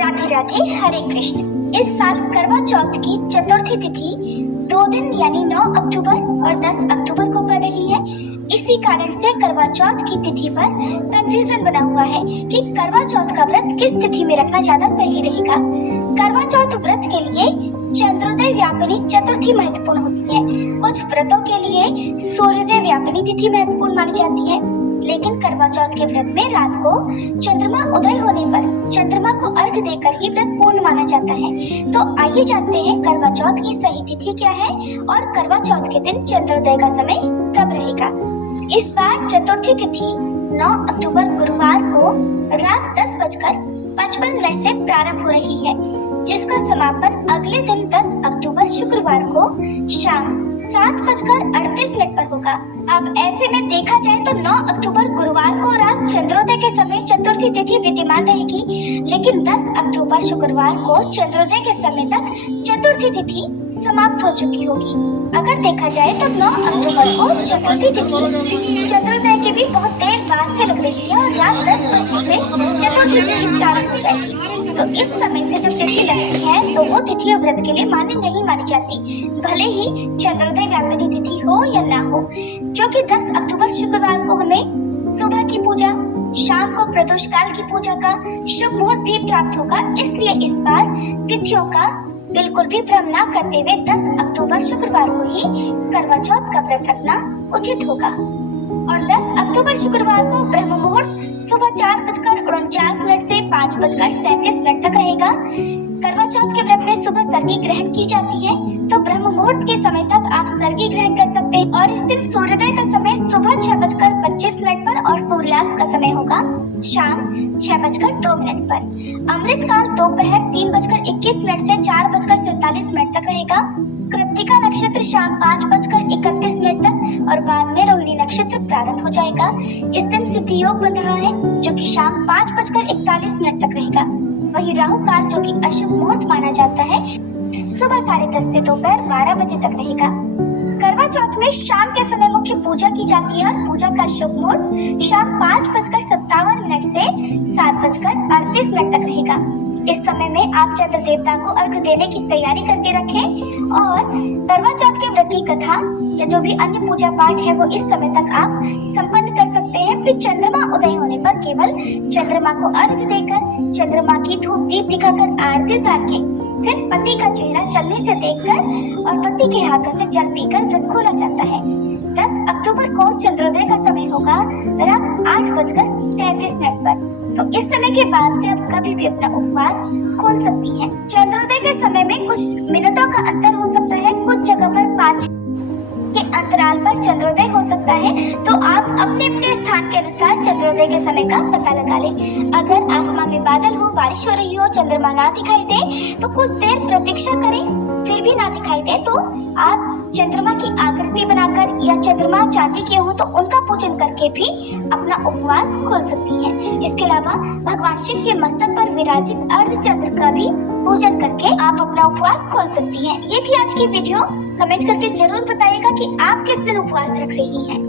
राधे राधे, हरे कृष्ण। इस साल करवा चौथ की चतुर्थी तिथि 2 दिन यानी 9 अक्टूबर और 10 अक्टूबर को पड़ रही है। इसी कारण से करवा चौथ की तिथि पर कंफ्यूजन बना हुआ है कि करवा चौथ का व्रत किस तिथि में रखना ज्यादा सही रहेगा। करवा चौथ व्रत के लिए चंद्रोदय व्यापिनी चतुर्थी महत्वपूर्ण होती है। कुछ व्रतों के लिए सूर्योदय व्यापिनी तिथि महत्वपूर्ण मानी जाती है, लेकिन करवा चौथ के व्रत में रात को चंद्रमा उदय होने पर चंद्रमा को अर्घ देकर ही व्रत पूर्ण माना जाता है। तो आइए जानते हैं करवा चौथ की सही तिथि क्या है और करवा चौथ के दिन चंद्रोदय का समय कब रहेगा। इस बार चतुर्थी तिथि 9 अक्टूबर गुरुवार को रात 10:55 से प्रारंभ हो रही है, जिसका समापन अगले दिन 10 अक्टूबर शुक्रवार को शाम 7:38 पर होगा। अब ऐसे में देखा जाए तो 9 अक्टूबर गुरुवार को रात चंद्रोदय के समय चतुर्थी तिथि विद्यमान रहेगी, लेकिन 10 अक्टूबर शुक्रवार को चंद्रोदय के समय तक चतुर्थी तिथि समाप्त हो चुकी होगी। अगर देखा जाए तो 9 अक्टूबर को चतुर्थी तिथि चंद्रोदय के भी बहुत देर बाद से लग रही है और रात 10 बजे से चतुर्थी तिथि प्रारंभ हो जाएगी। तो इस समय से जब तिथि लगती है तो वो तिथि व्रत के लिए मान्य नहीं मानी जाती, भले ही चंद्रोदय व्यापिनी तिथि हो या ना हो, क्योंकि 10 अक्टूबर शुक्रवार को हमें सुबह की पूजा, शाम को प्रदोष काल की पूजा का शुभ मुहूर्त भी प्राप्त होगा। इसलिए इस बार तिथियों का बिल्कुल भी भ्रम ना करते हुए 10 अक्टूबर शुक्रवार को ही करवा चौथ का व्रत रखना उचित होगा। और 10 अक्टूबर शुक्रवार को ब्रह्म मुहूर्त सुबह 4:49 से 5:37 तक रहेगा। करवा चौथ के व्रत में सुबह सर्गी ग्रहण की जाती है, तो ब्रह्म मुहूर्त के समय तक आप सर्गी ग्रहण कर सकते हैं। और इस दिन सूर्योदय का समय सुबह 6:25 पर और सूर्यास्त का समय होगा शाम 6:02 पर। अमृत काल दोपहर 3:21 से 4:47 तक रहेगा। कृत्तिका नक्षत्र शाम 5:31 तक और बाद में रोहिणी नक्षत्र प्रारंभ हो जाएगा। इस दिन सिद्धि योग बन रहा है, जो कि शाम 5:41 तक रहेगा। वही राहु काल, जो कि अशुभ मुहूर्त माना जाता है, सुबह 10:30 से दोपहर 12 बजे तक रहेगा। करवा चौथ में शाम के समय मुख्य पूजा की जाती है और पूजा का शुभ मुहूर्त शाम 5:57 से 7:38 तक रहेगा। इस समय में आप चंद्र देवता को अर्घ देने की तैयारी करके रखें और करवा चौथ के व्रत की कथा या जो भी अन्य पूजा पाठ है वो इस समय तक आप संपन्न कर सकते हैं। फिर चंद्रमा उदय होने पर केवल चंद्रमा को अर्घ देकर, चंद्रमा की धूप दीप दिखाकर आरती उतार के फिर पति का चेहरा चलने से देखकर और पति के हाथों से जल पीकर व्रत खोला जाता है। 10 अक्टूबर को चंद्रोदय का समय होगा रात 8:33 पर। तो इस समय के बाद से आप कभी भी अपना उपवास खोल सकती हैं। चंद्रोदय के समय में कुछ मिनटों का अंतर हो सकता है, कुछ जगह पर 5 के अंतराल पर चंद्रोदय हो सकता है, तो आप अपने अपने स्थान के अनुसार चंद्रोदय के समय का पता लगा लें। अगर आसमान में बादल हो, बारिश हो रही हो, चंद्रमा ना दिखाई दे तो कुछ देर प्रतीक्षा करें। फिर भी ना दिखाई दे तो आप चंद्रमा की आकृति बनाकर या चंद्रमा चांदी के हो तो उनका पूजन करके भी अपना उपवास खोल सकती हैं। इसके अलावा भगवान शिव के मस्तक पर विराजित अर्धचंद्र का भी पूजन करके आप अपना उपवास खोल सकती हैं। ये थी आज की वीडियो। कमेंट करके जरूर बताइएगा कि आप किस दिन उपवास रख रही हैं।